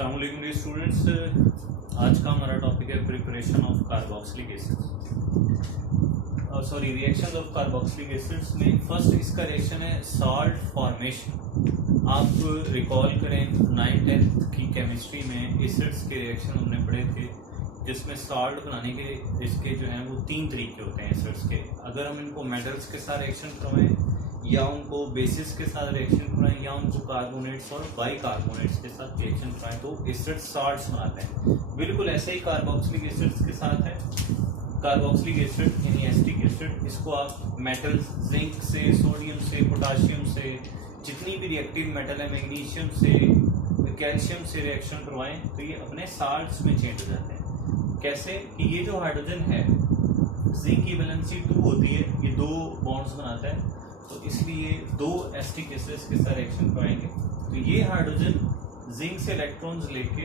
अस्सलाम वालेकुम dear students. आज का हमारा टॉपिक है preparation of carboxylic acids sorry reaction of carboxylic acids में फर्स्ट इसका रिएक्शन है साल्ट फॉर्मेशन। आप रिकॉल करें 9th-10th की केमिस्ट्री में एसिड्स के रिएक्शन हमने पढ़े थे, जिसमें साल्ट बनाने के इसके जो हैं वो 3 तरीके होते हैं एसिड्स के। अगर हम इनको मेटल्स के साथ रिएक्शन करवाएं या उनको बेसिस के साथ रिएक्शन कराएं या उनको कार्बोनेट्स और बाइकार्बोनेट्स के साथ रिएक्शन कराएं तो एसिड साल्ट्स बनाते हैं। बिल्कुल ऐसे ही कार्बोक्सिलिक एसिड्स के साथ है। कार्बोक्सिलिक एसिड यानी एसिटिक एसिड, इसको आप मेटल्स जिंक से, सोडियम से, पोटाशियम से, जितनी भी रिएक्टिव मेटल है, मैग्नीशियम से, कैल्शियम से रिएक्शन करवाएं तो ये अपने साल्ट्स में चेंज हो जाते हैं। कैसे कि ये जो हाइड्रोजन है, जिंक की वैलेंसी 2 होती है, ये 2 बॉन्ड्स बनाता है, तो इसलिए 2 एसिटिक एसिड्स के साथ रिएक्शन कराएंगे तो ये हाइड्रोजन जिंक से इलेक्ट्रॉन्स लेके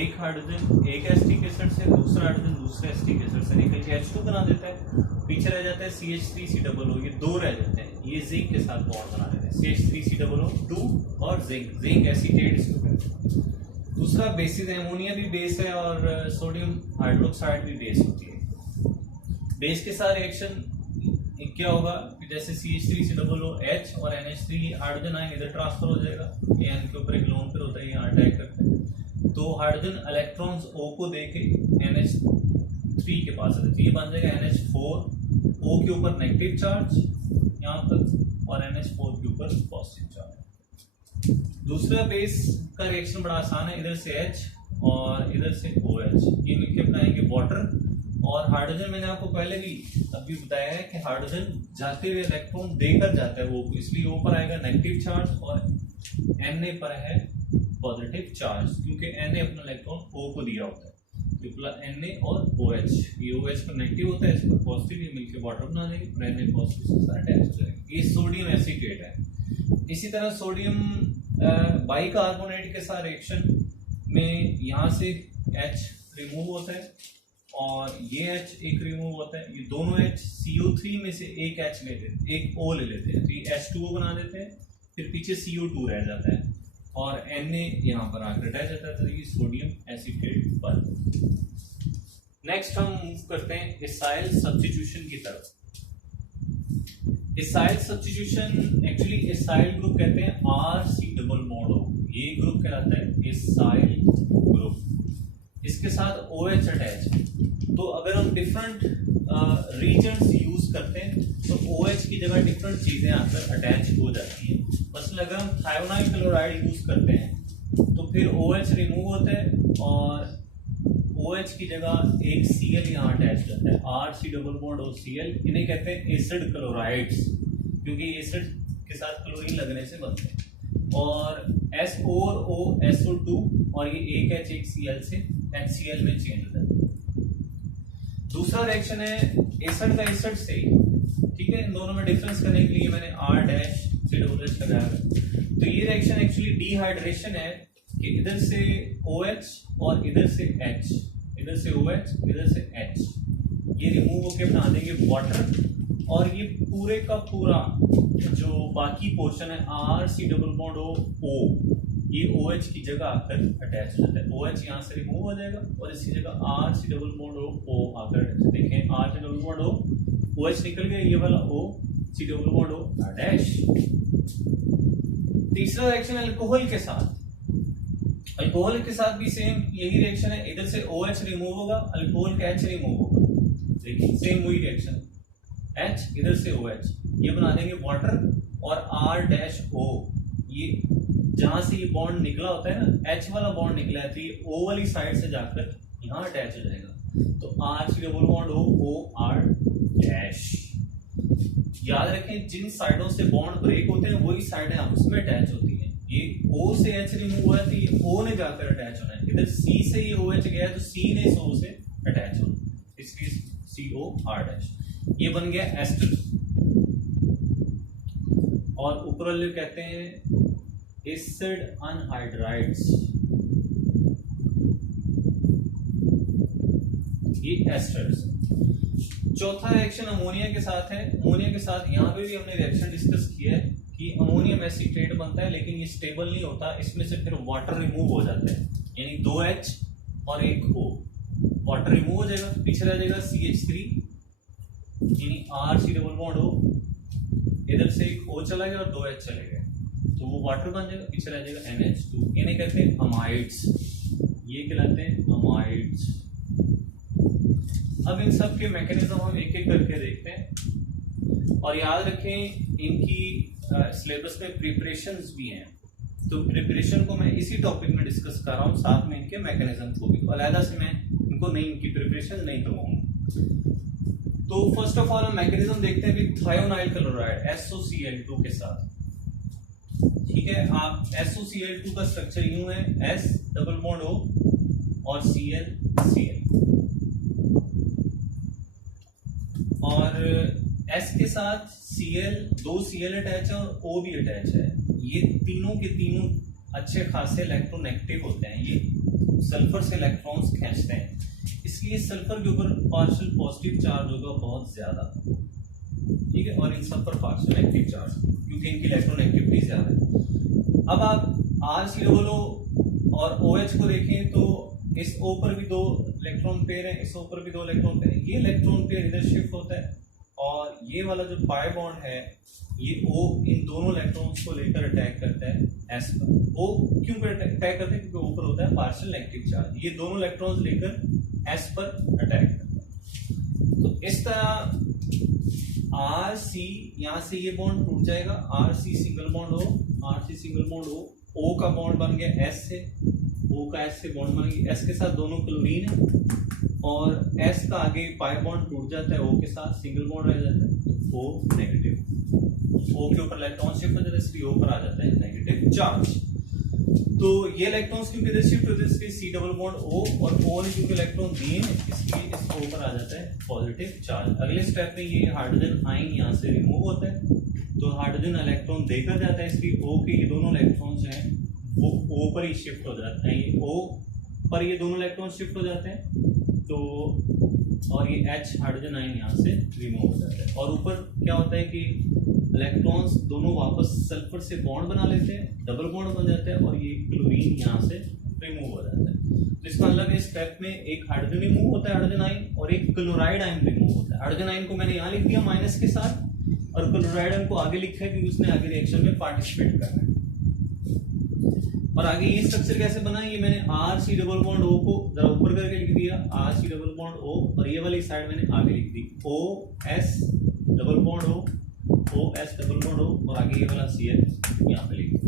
एक हाइड्रोजन एक एसिटिक एसिड से, दूसरा हाइड्रोजन दूसरे एसिटिक एसिड से निकल के H2 बना देता है। पीछे रह जाता है CH3COO, ये 2 रह जाते हैं, ये जिंक के साथ बॉन्ड बना देते हैं, CH3COO2 और जिंक एसीटेट इसको कहते हैं। दूसरा बेसिस, एमोनिया भी बेस है और सोडियम हाइड्रोक्साइड भी बेस होती है। बेस के साथ रिएक्शन क्या होगा कि जैसे CH3COOH और NH3 हाइड्रोजन आएंगे, इधर ट्रांसफर हो जाएगा, ये N के ऊपर एक लोन पर होता है, यहाँ अटैक करते हैं, तो हाइड्रोजन इलेक्ट्रॉन्स O को देके NH3 के पास आते हैं, तो ये बन जाएगा NH4, O के ऊपर नेगेटिव चार्ज यहाँ पर और NH4 के ऊपर पॉजिटिव चार्ज। दूसरा बेस का रिएक्शन बड़ा आसान है, इधर से H और इधर से OH, ये मिलकर बनाएंगे वाटर। और हाइड्रोजन मैंने आपको पहले भी अभी बताया है कि हाइड्रोजन जाते हुए इलेक्ट्रॉन देकर जाता है वो, इसलिए O पर आएगा नेगेटिव चार्ज और Na पर है पॉजिटिव चार्ज, क्योंकि Na अपना इलेक्ट्रॉन O को दिया होता है। Na और OH, ये OH पर नेगेटिव होता है, इस पर पॉजिटिव, ये मिलकर वाटर बना देंगे, Na पॉजिटिव से अटैच हो जाएगा। ये सोडियम एसीटेट है। इसी तरह सोडियम बाइकार्बोनेट के साथ रिएक्शन में यहाँ से H रिमूव होता है और ये H एक रिमूव होता है, ये दोनों H CO3 में से एक H लेते हैं, एक O ले लेते हैं, तो ये H2O बना देते हैं, फिर पीछे CO2 रह जाता है और Na यहाँ पर आकर अटैच जाता है, तो ये सोडियम एसीटेट पर। नेक्स्ट हम मूव करते हैं एसाइल सब्स्टिट्यूशन की तरफ। Acyl substitution actually acyl group कहते हैं RC डबल बॉन्ड O, ये ग्रुप कहलाता है एसाइल ग्रुप। इसके साथ OH अटैच है, तो अगर हम डिफरेंट रीजन्स यूज करते हैं तो OH की जगह डिफरेंट चीजें आकर अटैच हो जाती हैं। मसलन अगर हम थायोनाइल क्लोराइड यूज करते हैं तो फिर OH रिमूव होता है और OH की जगह एक Cl यहाँ अटैच होता है, RC डबल बॉन्ड OCl। इन्हें कहते हैं एसिड क्लोराइड्स, क्योंकि एसिड के साथ क्लोरीन लगने से बनते हैं। और SO और O SO2 और ये एक H एक Cl से HCl में चेंज हो जाता है। दूसरा रिएक्शन है एसिड का एसिड से, ठीक है। इन दोनों में डिफरेंस करने के लिए मैंने R-COOH लगाया है। तो ये रिएक्शन एक्चुअली डिहाइड्रेशन है कि इधर से OH और इधर से H, इधर से OH इधर से H, ये रिमूव होके बना देंगे वाटर और ये पूरे का पूरा जो बाकी पोर्शन है RC डबल बॉन्ड O, ये OH की जगह आकर अटैच हो जाता है। OH यहाँ से रिमूव हो जाएगा और इसकी जगह RC डबल बॉन्ड O आकर अटैच। देखें RC double bond O, OH निकल गया, ये वाला O, C double bond O attach. तीसरा रिएक्शन अल्कोहल के साथ। अल्कोहल के साथ भी सेम यही रिएक्शन है, इधर से OH रिमूव होगा, अल्कोहल का H रिमूव होगा। देखिए सेम वही रिएक्शन, H इधर से OH, ये बना देंगे वाटर और R-O, ये जहां से ये बॉन्ड निकला होता है ना, H वाला बॉन्ड निकला है, तो ये O वाली साइड से जाकर यहाँ अटैच हो जाएगा, तो RC double bond O R dash. याद रखें जिन साइडों से बॉन्ड ब्रेक होते हैं वही साइडें आपस में अटैच होती हैं। ये O से H रिमूव हुआ है तो ये O ने जाकर अटैच होना है, इधर C से ये OH गया है तो C ने इस O से अटैच होना, इसलिए CO R डैश। ये बन गया एस्टर और ऊपर वाले कहते हैं एसिड अनहाइड्राइड्स, ये एस्टर्स। चौथा रिएक्शन अमोनिया के साथ है। अमोनिया के साथ यहाँ पे भी हमने रिएक्शन डिस्कस किया है कि अमोनियम एसीटेट बनता है लेकिन ये स्टेबल नहीं होता, इसमें से फिर वाटर रिमूव हो जाता है, यानी 2 H और एक O, वाटर रिमूव हो जाएगा, पीछे रह जाएगा CH3 यानी RC डबल बॉन्ड O, इधर से एक O चला गया और 2 H चले गए तो वो वाटर बन जाएगा, पीछे रह जाएगा NH2, इन्हें कहते हैं अमाइड्स, ये कहलाते हैं अमाइड्स। अब इन सब के मैकेनिज्म हम एक एक करके देखते हैं और याद रखें इनकी सिलेबस में प्रिपरेशंस भी हैं, तो प्रिपरेशन को मैं इसी टॉपिक में डिस्कस कर रहा हूँ, साथ में इनके मैकेनिज्म को भी, तो अलहदा से मैं इनको नहीं, इनकी प्रिपरेशन नहीं करवाऊंगा। तो फर्स्ट ऑफ ऑल हम मैकेनिज्म देखते हैं विद थायोनाइल क्लोराइड SOCl2 के साथ। ठीक है, आप SOCl2 का स्ट्रक्चर यूं है, S डबल बॉन्ड O और Cl और S के साथ Cl, 2 Cl अटैच है और O भी अटैच है, ये तीनों के तीनों अच्छे खासे इलेक्ट्रोनेगेटिव होते हैं, ये सल्फर से इलेक्ट्रॉन्स खींचते हैं, इसलिए सल्फर के ऊपर पार्शियल पॉजिटिव चार्ज होगा बहुत ज्यादा। ठीक है, और इन सब पर पार्शियल नेगेटिव चार्ज क्योंकि इनकी इलेक्ट्रोनेगेटिविटी ज्यादा है। अब आप RCOO और OH को देखें तो इस O पर भी 2 इलेक्ट्रॉन पेयर है, इस O पर भी 2 इलेक्ट्रॉन पेयर है, ये इलेक्ट्रॉन पेयर इधर शिफ्ट होता है और ये वाला जो पाई बॉन्ड है ये O इन दोनों इलेक्ट्रॉन्स को लेकर अटैक करता है S पर। O क्यों अटैक करता है? क्योंकि ऊपर होता है पार्शियल नेगेटिव चार्ज, ये दोनों इलेक्ट्रॉन्स लेकर S पर अटैक करता है। तो इस तरह RC, यहाँ से ये बॉन्ड टूट जाएगा, RC single bond O, RC single bond O, O का बॉन्ड बन गया S से, O का S से बॉन्ड बन गया, S के साथ दोनों क्लोरीन है और S का आगे पाई बॉन्ड टूट जाता है, O के साथ सिंगल बॉन्ड रह जाता है, तो O नेगेटिव, O के ऊपर इलेक्ट्रॉन शिफ्ट हो जाता है इसलिए O पर आ जाता है नेगेटिव चार्ज। तो ये इलेक्ट्रॉन्स क्योंकि इधर शिफ्ट होते हैं इसलिए C डबल बॉन्ड O और O ने क्योंकि इलेक्ट्रॉन दिए इसलिए इस O पर आ जाता है पॉजिटिव चार्ज। अगले स्टेप में ये हाइड्रोजन आयन यहाँ से रिमूव होता है, तो हाइड्रोजन इलेक्ट्रॉन देकर जाता है इसलिए O के ये दोनों इलेक्ट्रॉन्स हैं वो O पर ही शिफ्ट हो जाते हैं, ये O पर ये दोनों इलेक्ट्रॉन शिफ्ट हो जाते हैं, तो और ये H हाइड्रोजन आयन यहाँ से रिमूव हो जाता है और ऊपर क्या होता है कि इलेक्ट्रॉन्स दोनों वापस सल्फर से बॉन्ड बना लेते हैं, डबल बॉन्ड बन जाता है और ये क्लोरीन यहाँ से रिमूव हो जाता है। तो इसका मतलब इस स्टेप में एक हाइड्रोजन रिमूव होता है, हाइड्रोजन आयन, और एक क्लोराइड आयन रिमूव होता है। हाइड्रोजन आयन को मैंने यहाँ लिख दिया माइनस के साथ और क्लोराइड आयन को आगे लिखा है क्योंकि उसने आगे रिएक्शन में पार्टिसिपेट करना है। और आगे ये स्ट्रक्चर कैसे बना, ये मैंने RC डबल बॉन्ड O को जरा ऊपर करके लिख दिया, RC डबल बॉन्ड O, और ये वाली साइड मैंने आगे लिख दी OS double bond O, OS double bond O और आगे ये वाला CH यहाँ पे लिख दिया।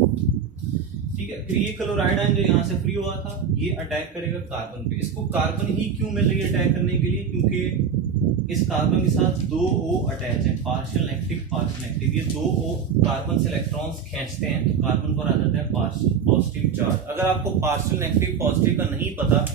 ठीक है, फिर ये क्लोराइड आयन जो यहाँ से फ्री हुआ था ये अटैक करेगा कार्बन पे। इसको कार्बन ही क्यों मिल रही है अटैक करने के लिए, क्योंकि इस कार्बन के साथ 2 O अटैच है, पार्शियल नेगेटिव पार्शियल नेगेटिव, ये 2 O कार्बन से इलेक्ट्रॉन्स खींचते हैं तो कार्बन पर आ जाता है पार्शियल पॉजिटिव चार्ज। अगर आपको पार्शियल नेगेटिव पॉजिटिव का नहीं पता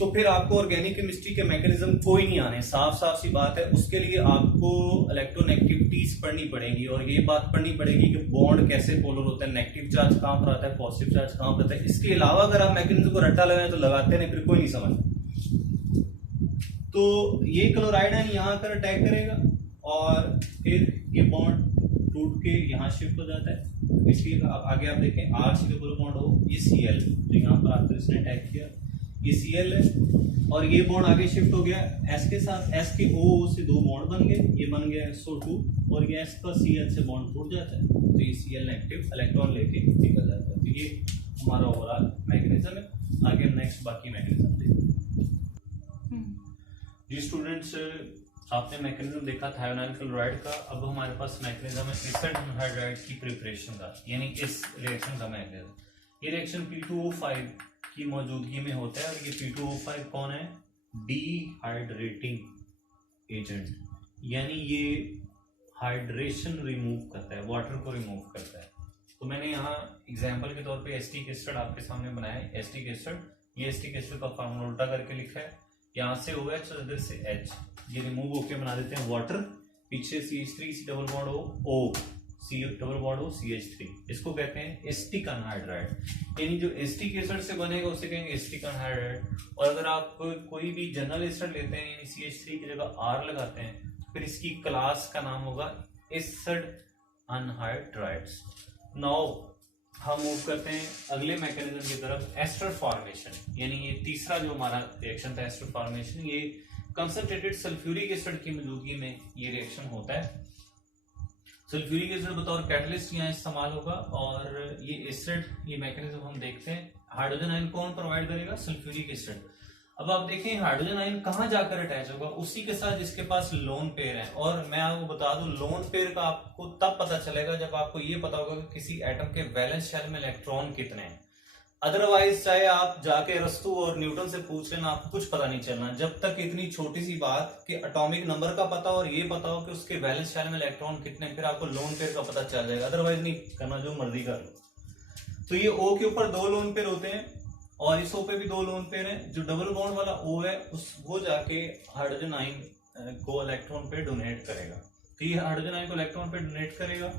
तो फिर आपको ऑर्गेनिक केमिस्ट्री के मैकेनिज्म कोई नहीं आने, साफ साफ सी बात है। उसके लिए आपको इलेक्ट्रोनेगेटिविटीज पढ़नी पड़ेगी और ये बात पढ़नी पड़ेगी कि बॉन्ड कैसे पोलर होता है, नेगेटिव चार्ज कहाँ पर आता है, पॉजिटिव चार्ज कहाँ पर आता है। इसके अलावा अगर आप मैकेनिज्म को रट्टा लगाएं तो लगाते नहीं, फिर कोई नहीं समझ। तो ये क्लोराइड आयन यहाँ कर अटैक करेगा और फिर ये बॉन्ड टूट के यहाँ शिफ्ट हो जाता है, इसलिए आगे आप देखें RC डबल बॉन्ड हो, ये Cl तो यहाँ पर आकर इसने अटैक किया, ये Cl है और ये बॉन्ड आगे शिफ्ट हो गया S के साथ, S के O से 2 बॉन्ड बन गए, ये बन गया SO2 और ये S का Cl से बॉन्ड टूट जाता है तो ये Cl नेगेटिव इलेक्ट्रॉन लेके निकल जाता है। तो ये हमारा ओवरऑल मैकेनिज्म है। आगे नेक्स्ट बाकी मैकेनिज्म देखते हैं। जी स्टूडेंट्स, आपने मैकेनिज्म देखा थायोनाइल क्लोराइड का, अब हमारे पास मैकेनिज्म है एसिड एनहाइड्राइड की प्रिपरेशन का, यानी इस रिएक्शन का मैकेनिज्म। ये रिएक्शन P2O5 की मौजूदगी में होता है और ये P2O5 कौन है, डिहाइड्रेटिंग एजेंट, यानी ये हाइड्रेशन रिमूव करता है, वाटर को रिमूव करता है। तो मैंने यहाँ एग्जाम्पल के तौर पे एसिटिक एसिड आपके सामने बनाया है। एसिटिक एसिड, ये एसिटिक एसिड का फार्मूला उल्टा करके लिखा है, यहाँ से OH और इधर से H, ये रिमूव होके बना देते हैं वाटर, पीछे CH3 C double bond O C double bond O CH3, इसको कहते हैं एसिटिक अनहाइड्राइड। यानी जो एसिटिक एसिड से बनेगा उसे कहेंगे एसिटिक अनहाइड्राइड। और अगर आप कोई भी जनरल एसिड लेते हैं यानी CH3 की जगह R लगाते हैं फिर इसकी क्लास का नाम होगा एसिड अनहाइड्राइड्स। नाउ हम मूव करते हैं अगले मैकेनिज्म की तरफ, एस्टर फॉर्मेशन। यानी ये तीसरा जो हमारा रिएक्शन था एस्टर फॉर्मेशन, ये कंसंट्रेटेड सल्फ्यूरिक एसिड की मौजूदगी में ये रिएक्शन होता है। सल्फ्यूरिक एसिड बतौर कैटलिस्ट यहाँ इस्तेमाल होगा और ये एसिड, ये मैकेनिज्म हम देखते हैं। हाइड्रोजन आयन कौन प्रोवाइड करेगा? Sulphuric acid. अब आप देखें हाइड्रोजन आयन कहाँ जाकर अटैच होगा? उसी के साथ जिसके पास लोन पेयर है। और मैं आपको बता दूं लोन पेयर का आपको तब पता चलेगा जब आपको ये पता होगा कि किसी एटम के वैलेंस शेल में इलेक्ट्रॉन कितने हैं। अदरवाइज चाहे आप जाके अरस्तू और न्यूटन से पूछ लेना, आपको कुछ पता नहीं चलना जब तक इतनी छोटी सी बात कि एटॉमिक नंबर का पता और ये पता हो कि उसके वैलेंस शेल में इलेक्ट्रॉन कितने, फिर आपको लोन पेयर का पता चल जाएगा। अदरवाइज नहीं करना, जो मर्जी कर लो। तो ये O के ऊपर 2 लोन पेयर होते हैं और इस O पे भी 2 लोन पेयर हैं। जो डबल बॉन्ड वाला O है वो जाके हाइड्रोजन आयन को इलेक्ट्रॉन पे डोनेट करेगा। तो ये हाइड्रोजन आयन को इलेक्ट्रॉन पे डोनेट करेगा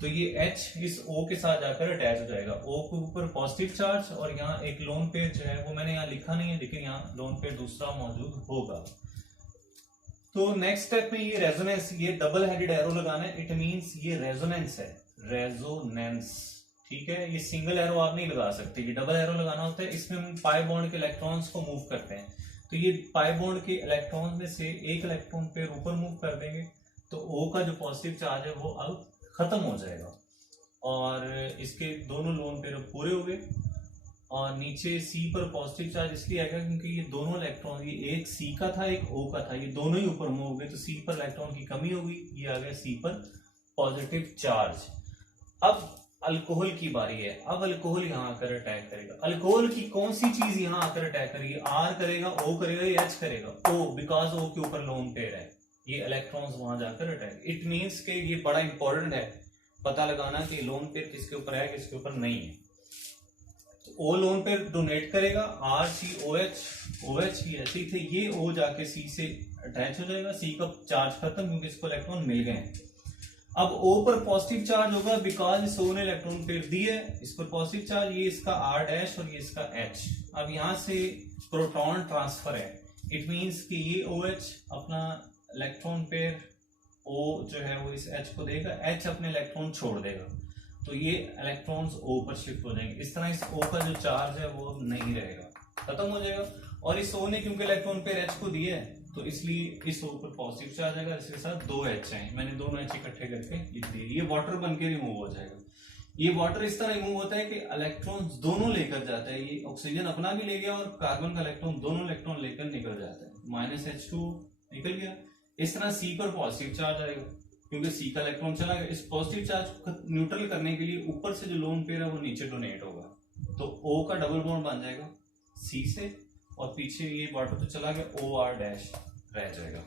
तो ये H इस O के साथ जाकर अटैच हो जाएगा। O के ऊपर पॉजिटिव चार्ज और यहाँ एक लोन पेयर जो है वो मैंने यहाँ लिखा नहीं है, लेकिन यहाँ लोन पेयर दूसरा मौजूद होगा। तो नेक्स्ट स्टेप में ये रेजोनेंस, ये डबल हेडेड एरो लगाना है। इट मींस ये रेजोनेंस है, रेजोनेंस, ठीक है। ये सिंगल एरो आप नहीं लगा सकते, ये डबल एरो लगाना होता है। इसमें हम पाई बॉन्ड के इलेक्ट्रॉन्स को मूव करते हैं। तो ये पाई बॉन्ड के इलेक्ट्रॉन में से एक इलेक्ट्रॉन पेयर ऊपर मूव कर देंगे तो O का जो पॉजिटिव चार्ज है वो अब खत्म हो जाएगा और इसके दोनों लोन पेयर पूरे हो गए। और नीचे C पर पॉजिटिव चार्ज इसलिए आएगा क्योंकि ये दोनों इलेक्ट्रॉन, ये एक C का था एक O का था, ये दोनों ही ऊपर मूव हो गए तो C पर इलेक्ट्रॉन की कमी होगी, ये आ गया C पर पॉजिटिव चार्ज। अब अल्कोहल की बारी है। अब अल्कोहल यहाँ आकर अटैक करेगा। अल्कोहल की कौन सी चीज यहाँ आकर अटैक करेगी? R करेगा, O करेगा या H करेगा? O, बिकॉज O के ऊपर लोन पेयर है, ये इलेक्ट्रॉन्स वहां जाकर अटैक। इट मींस के ये बड़ा इंपॉर्टेंट है पता लगाना कि लोन पेयर किसके ऊपर है किसके ऊपर नहीं है। तो O लोन पेयर डोनेट करेगा, RCOH ये ऐसे ही थे, ये O जाके C से अटैच हो जाएगा। C का चार्ज खत्म क्योंकि इसको इलेक्ट्रॉन मिल गए हैं। अब O पर पॉजिटिव चार्ज होगा बिकॉज इस O ने इलेक्ट्रॉन पेयर दी है, इस पर पॉजिटिव चार्ज, ये इसका R' और ये इसका H। अब यहां से प्रोटॉन ट्रांसफर है। इट मींस कि ये OH अपना इलेक्ट्रॉन पेयर O जो है वो इस H को देगा, H अपने इलेक्ट्रॉन छोड़ देगा तो ये इलेक्ट्रॉन्स O पर शिफ्ट हो जाएंगे। इस तरह इस O का जो चार्ज है वो नहीं रहेगा, खत्म हो जाएगा। और इस O ने क्योंकि इलेक्ट्रॉन पेयर H को दिया है तो इसलिए इस O पर पॉजिटिव चार्ज आएगा, इसके साथ 2 H हैं, मैंने दोनों H इकट्ठे करके लिख दिए। ये वाटर बन के रिमूव हो जाएगा। ये वाटर इस तरह रिमूव होता है कि इलेक्ट्रॉन दोनों लेकर जाता है, ये ऑक्सीजन अपना भी ले गया और कार्बन का इलेक्ट्रॉन, दोनों इलेक्ट्रॉन लेकर निकल जाता है। -H2 निकल गया। इस तरह C पर पॉजिटिव चार्ज आएगा क्योंकि C का इलेक्ट्रॉन चला गया। इस पॉजिटिव चार्ज को न्यूट्रल करने के लिए ऊपर से जो लोन पेयर है वो नीचे डोनेट होगा तो O का डबल बॉन्ड बन जाएगा C से और पीछे ये वाटर तो चला गया, OR' रह जाएगा।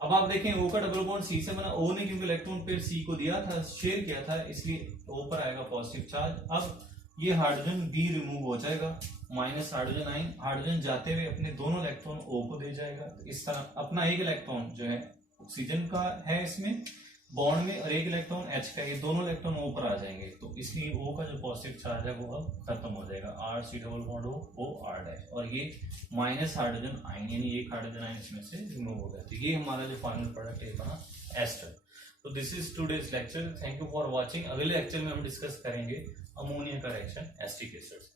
अब आप देखें O का डबल बॉन्ड C से बना, O ने क्योंकि इलेक्ट्रॉन पेयर C को दिया था, शेयर किया था, इसलिए O पर आएगा पॉजिटिव चार्ज। अब ये हाइड्रोजन B रिमूव हो जाएगा, माइनस हाइड्रोजन आयन, हाइड्रोजन जाते हुए अपने दोनों इलेक्ट्रॉन O को दे जाएगा। तो इस तरह अपना एक इलेक्ट्रॉन जो है ऑक्सीजन का है इसमें बॉन्ड में और एक इलेक्ट्रॉन H का, ये दोनों इलेक्ट्रॉन O पर आ जाएंगे तो इसलिए O का जो पॉजिटिव चार्ज है वो अब खत्म हो जाएगा, RC double bond O R' और ये माइनस हाइड्रोजन आयन यानी एक हाइड्रोजन आयन इसमें से रिमूव हो गया। तो ये हमारा जो फाइनल प्रोडक्ट है बना एस्टर। तो this is today's lecture, thank you for watching. अगले लेक्चर में हम डिस्कस करेंगे अमोनिया का रिएक्शन एसिटिक एसिड।